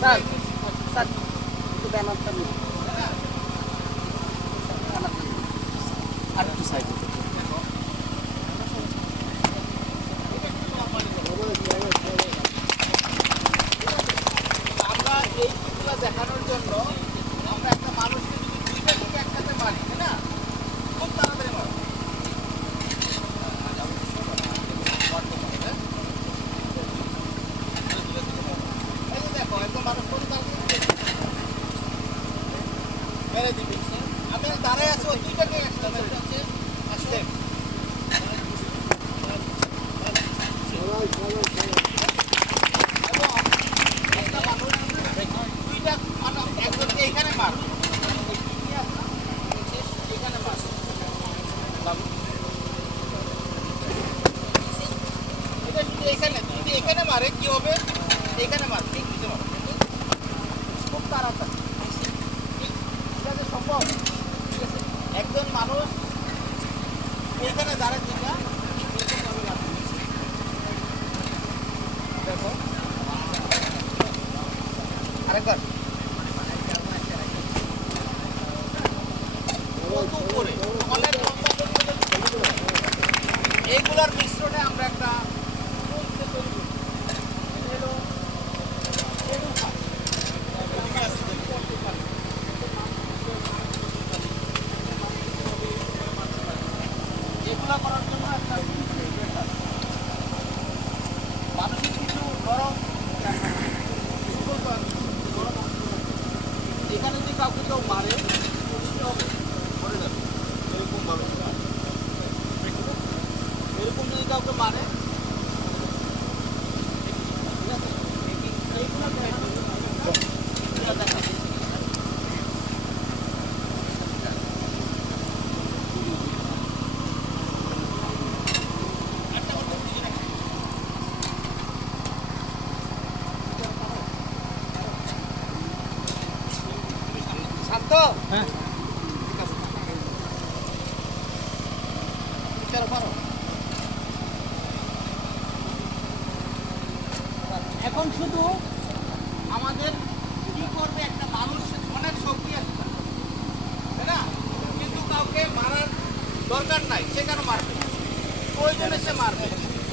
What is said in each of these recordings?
sir sir একটু ব্যানারটা নিন আর একটু সাইডে আমরা এইগুলো দেখানোর জন্য আমরা একটা মানুষকে যদি দুইটা থেকে একসাথে মারি তাই না খুব তাড়াতাড়ি মারো এই যে দেখো একদম মানুষ কত তাড়াতাড়ি মেরে দিবি আমি দাঁড়ায় আছি ওই দুইটাকে একসাথে আসতে দুইটা একজনকে এখানে মার এখানে মার এটা যদি এখানে যদি এখানে মারে কি হবে এখানে মার ঠিক নিচে মার খুব তাড়াতাড়ি ঠিক আছে সম্ভব ঠিক আছে একজন মানুষ এখানে দাঁড়ায় যেটা এরকমভাবে লাগবে দেখো আরেকবার কত উপরে অনেক এইগুলার মিশ্রণে আমরা একটা এগুলা করার জন্য একটা মানুষের কিছু গরম এখানে যদি কাউকে কেউ মারে মরে যাবে এরকম ভাবে এরকম যদি কাউকে মারে ঠিক আছে এইগুলো দেখা শান্ত হ্যাঁ এখন শুধু আমাদের কি করবে একটা মানুষ অনেক শক্তি আছে তাই না কিন্তু কাউকে মারার দরকার নাই সে কেন মারবে প্রয়োজনে সে মারবে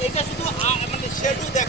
এটা শুধু মানে শেডু দেখ